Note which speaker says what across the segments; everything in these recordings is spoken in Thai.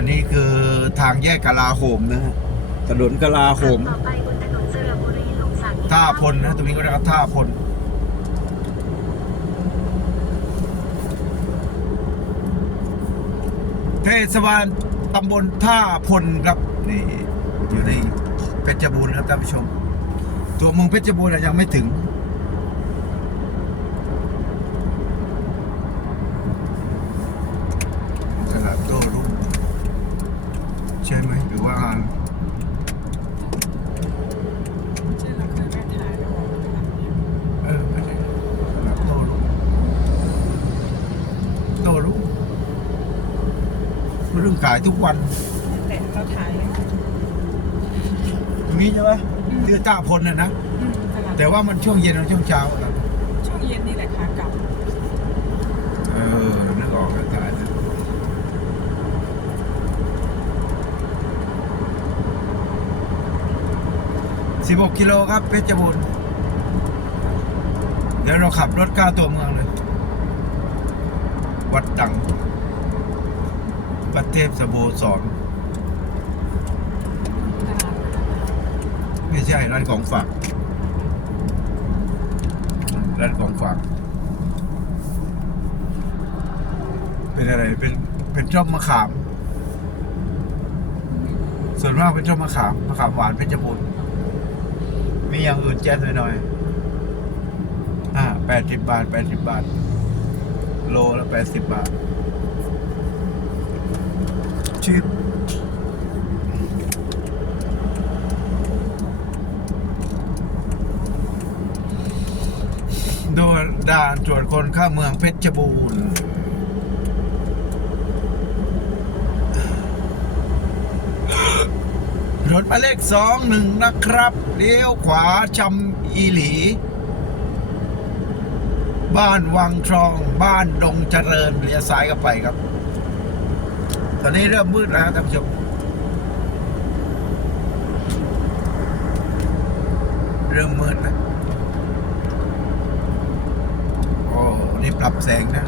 Speaker 1: อันนี้คือทางแยกกลาโหมนะฮะถนนกลาโหม
Speaker 2: ต่อไปบนถนนสระบุรีลงสัก
Speaker 1: ท่าพลนะ ตรงนี้ก็เรียกว่าท่าพล เทศบาลตำบลท่าพลครับ นี่อยู่ในเพชรบูรณ์ครับท่านผู้ชม ตัวเมืองเพชรบูรณ์อะยังไม่ถึง ตลาดโต้รุ่งใช่ไหมหรือว่า
Speaker 3: ใช่เราเคยแม่ถ่ายแล้วบอกว่าแบบนี้
Speaker 1: เออไม่ใช่ตลาดโต้รุ่งโต้รุ่ง เรื่องขายทุกวัน
Speaker 3: แต่เราถ่าย
Speaker 1: ตรงนี้ใช่ไหมที่ตาพลน่ะนะ
Speaker 3: อืมตลาด
Speaker 1: แต่ว่ามันช่วงเย็นกับช่วงเช้าอะนะ
Speaker 3: ช่วงเย็นนี่แหละค่ะกลับ
Speaker 1: เออ นึกออกแล้วถ่ายนะสิบหกกิโลครับเพชรบูรณ์เดี๋ยวเราขับรถก้าวตัวเมืองเลย วัดดัง ประเทศสโบสรไม่ใช่ร้านของฝากร้านของฝาก เป็นอะไร เป็นเป็นจ้อมมะขาม ส่วนมากเป็นจ้อมมะขามมะขามหวานเพชรบูรณ์มีอย่างอื่นแจ้งหน่อยๆอ่าแปดสิบบาทแปดสิบบาท โลละแปดสิบบาท ชิปโดยด่านตรวจคนเข้าเมืองเพชรบูรณ์รถหมายเลขสองหนึ่งนะครับ เลี้ยวขวาชำอีหลี บ้านวังทอง บ้านดงเจริญเลี้ยวซ้ายก็ไปครับ ตอนนี้เริ่มมืดแล้วท่านผู้ชมเริ่มมืดแล้วโอ้นี่ปรับแสงนะ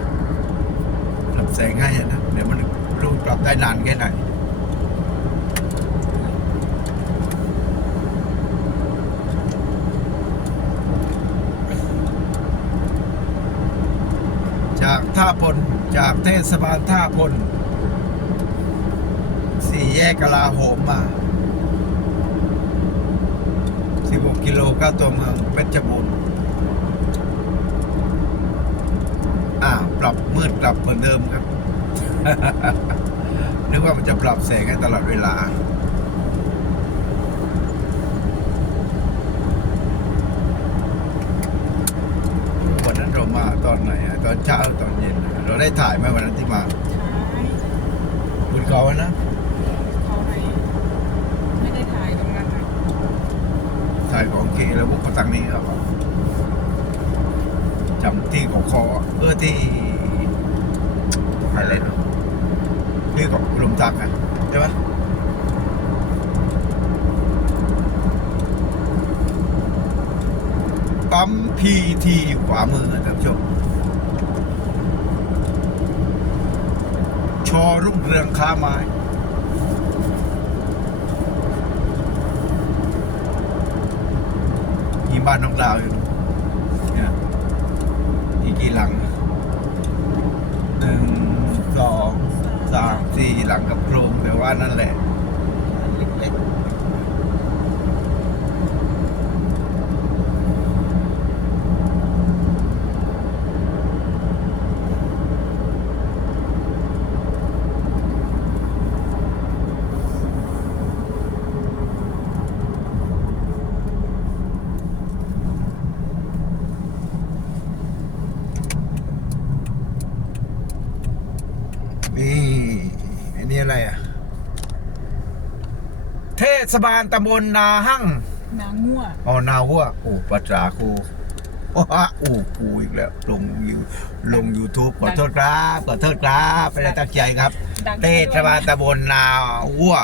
Speaker 1: ปรับแสงให้นะเดี๋ยวมันรู้ปรับได้นานแค่ไหนจากท่าพลจากเทศบาลท่าพล สี่แยกกลาโหมมา16กิโลก้าตัวเมืองเพชรบูรณ์อ่า ปรับมืดปรับเหมือนเดิมครับ นึกว่ามันจะปรับแสงให้ตลอดเวลาวันนั้นเรามาตอนไหนอะตอนเช้าตอนเย็นอะเราได้ถ่ายไหมวันนั้นที่มา
Speaker 3: ถ่าย
Speaker 1: คุณกอนะ
Speaker 3: เขาไหนไม่ได้ถ่ายตรงนั้นนะ
Speaker 1: ถ่ายของเคแล้วพวกมาตังนี้ครับจำที่ของคอเออที่อะไรนะที่ของลมตักอะใช่ไหมปั๊มพีทีอยู่ขวามือท่านผู้ชมชอรุ่งเรืองค้าไม้ มีบ้านน้องดาวอยู่เนี่ยอีกกี่หลังหนึ่งสองสามสี่หลังกับโครงแต่ว่านั่นแหละเล็กๆนี่อันนี้อะไรอะ เทศบาลตำบลนาหั่ง
Speaker 3: นางงัว
Speaker 1: อ๋อนาหัวโอ้ภาษาครูโอ้ฮะอู้กูอีกแล้วลงยูลง YouTube ขอโทษครับขอโทษครับไม่ได้ตั้งใจครับ
Speaker 3: ดัง
Speaker 1: เทศบาลตำบลนาหัว